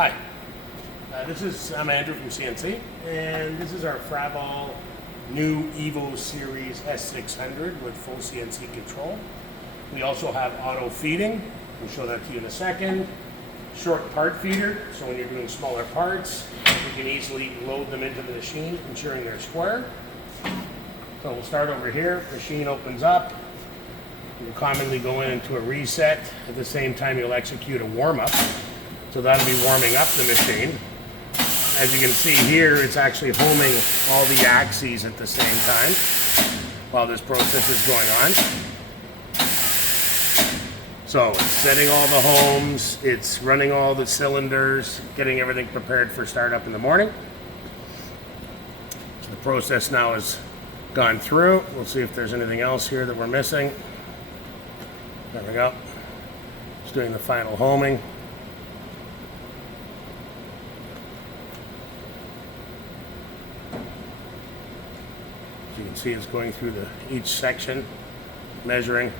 Hi, I'm Andrew from CNC, and this is our Fravol new Evo Series S600 with full CNC control. We also have auto feeding. We'll show that to you in a second. Short part feeder, so when you're doing smaller parts, you can easily load them into the machine, ensuring they're square. So we'll start over here. Machine opens up. You'll commonly go into a reset. At the same time, you'll execute a warm-up. So that'll be warming up the machine. As you can see here, it's actually homing all the axes at the same time while this process is going on. So it's setting all the homes, it's running all the cylinders, getting everything prepared for startup in the morning. So the process now has gone through. We'll see if there's anything else here that we're missing. There we go. Just doing the final homing. You can see it's going through each section, measuring.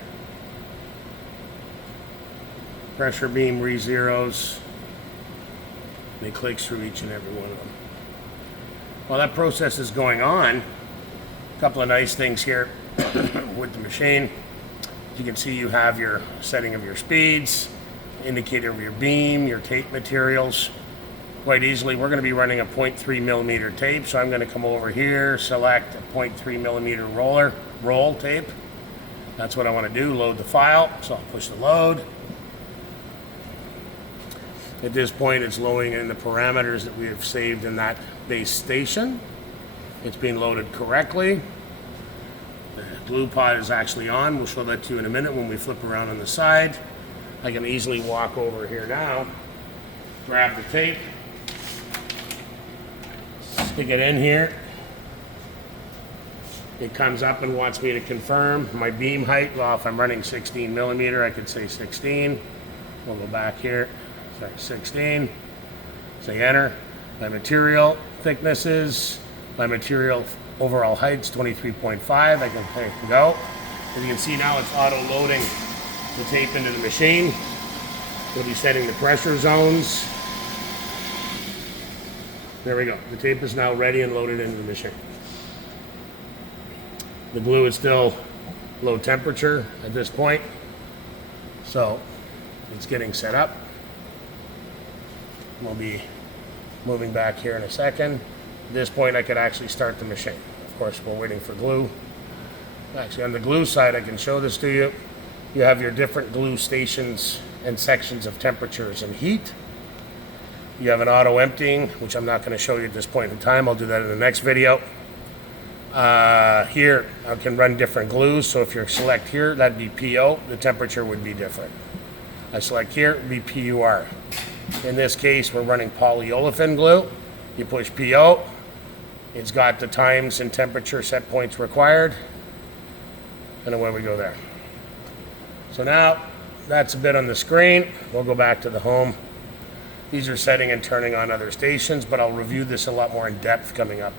Pressure beam re-zeros. And it clicks through each and every one of them. While that process is going on, a couple of nice things here with the machine. As you can see, you have your setting of your speeds, indicator of your beam, your tape materials. Quite easily, we're going to be running a 0.3 millimeter tape, so I'm going to come over here, select a 0.3 millimeter roll tape. That's what I want to do, load the file, so I'll push the load. At this point, it's loading in the parameters that we have saved in that base station. It's being loaded correctly. The glue pod is actually on. We'll show that to you in a minute when we flip around on the side. I can easily walk over here now, grab the tape, stick it in here. It comes up and wants me to confirm my beam height. Well, if I'm running 16 millimeter, I could say 16. We'll go back here, sorry, 16. Say enter. My material thicknesses, my material overall height's 23.5. I can go. As you can see now, it's auto loading the tape into the machine. We'll be setting the pressure zones. There we go. The tape is now ready and loaded into the machine. The glue is still low temperature at this point, so it's getting set up. We'll be moving back here in a second. At this point, I could actually start the machine. Of course, we're waiting for glue. Actually, on the glue side, I can show this to you. You have your different glue stations and sections of temperatures and heat. You have an auto emptying, which I'm not going to show you at this point in time. I'll do that in the next video. Here, I can run different glues. So if you select here, that'd be PO. The temperature would be different. I select here, it'd be PUR. In this case, we're running polyolefin glue. You push PO. It's got the times and temperature set points required. And away we go there. So now, that's a bit on the screen. We'll go back to the home. These are setting and turning on other stations, but I'll review this a lot more in depth coming up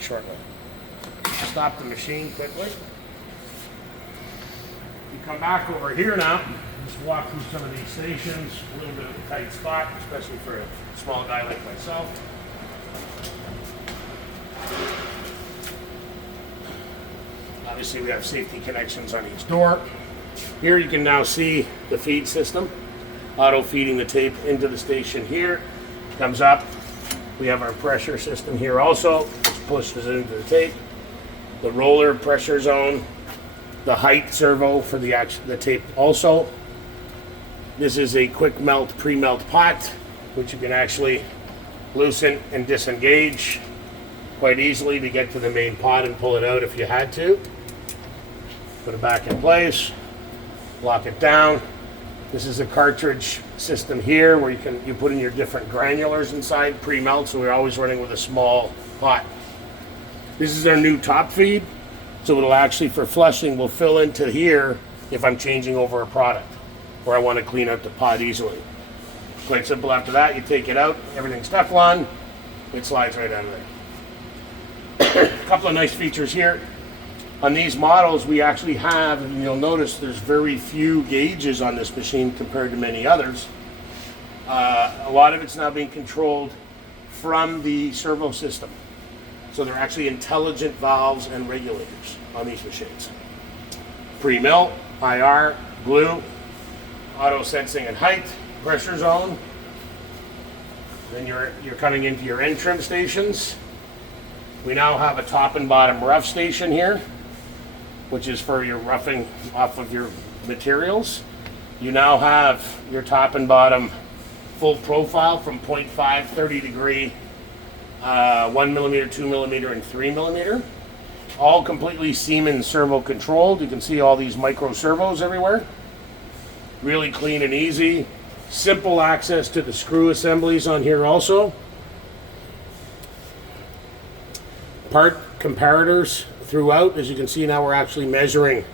shortly. Stop the machine quickly. You come back over here now, just walk through some of these stations, a little bit of a tight spot, especially for a small guy like myself. Obviously we have safety connections on each door. Here you can now see the feed system. Auto feeding the tape into the station here. Comes up. We have our pressure system here also, which pushes it into the tape. The roller pressure zone. The height servo for the tape also. This is a quick melt, pre-melt pot, which you can actually loosen and disengage quite easily to get to the main pot and pull it out if you had to. Put it back in place. Lock it down. This is a cartridge system here where you put in your different granulars inside, pre-melt, so we're always running with a small pot. This is our new top feed, so it'll actually, for flushing, will fill into here if I'm changing over a product or I want to clean out the pot easily. Quite simple. After that, you take it out, everything's Teflon, it slides right out of there. A couple of nice features here. On these models, we actually have, and you'll notice there's very few gauges on this machine compared to many others. A lot of it's now being controlled from the servo system. So they're actually intelligent valves and regulators on these machines. Pre-mill, IR, glue, auto sensing and height, pressure zone. Then you're coming into your end trim stations. We now have a top and bottom rough station here, which is for your roughing off of your materials. You now have your top and bottom full profile from 0.5, 30 degree, 1 millimeter, 2 millimeter, and 3 millimeter. All completely Siemens servo controlled. You can see all these micro servos everywhere. Really clean and easy. Simple access to the screw assemblies on here also. Part comparators throughout. As you can see now, we're actually measuring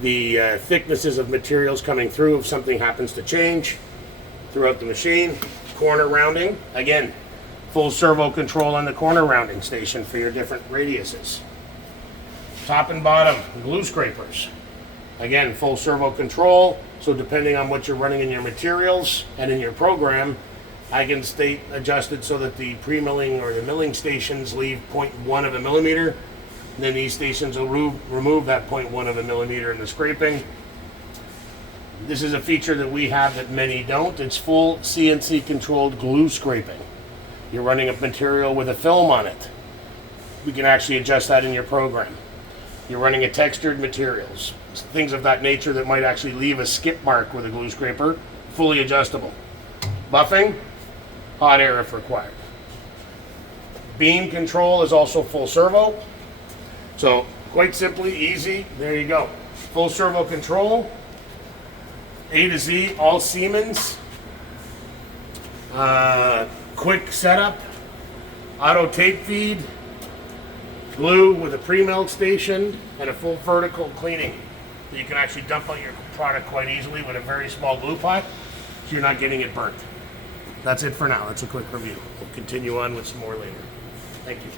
the thicknesses of materials coming through if something happens to change throughout the machine. Corner rounding. Again, full servo control on the corner rounding station for your different radiuses. Top and bottom glue scrapers. Again, full servo control. So depending on what you're running in your materials and in your program, I can adjust it so that the pre-milling or the milling stations leave 0.1 of a millimeter. And then these stations will remove that 0.1 of a millimeter in the scraping. This is a feature that we have that many don't. It's full CNC controlled glue scraping. You're running a material with a film on it. We can actually adjust that in your program. You're running a textured materials, things of that nature that might actually leave a skip mark with a glue scraper, fully adjustable. Buffing, hot air if required. Beam control is also full servo. So quite simply, easy, there you go. Full servo control, A to Z, all Siemens. Quick setup, auto tape feed, glue with a pre-melt station, and a full vertical cleaning. So you can actually dump out your product quite easily with a very small glue pot, so you're not getting it burnt. That's it for now. That's a quick review. We'll continue on with some more later. Thank you.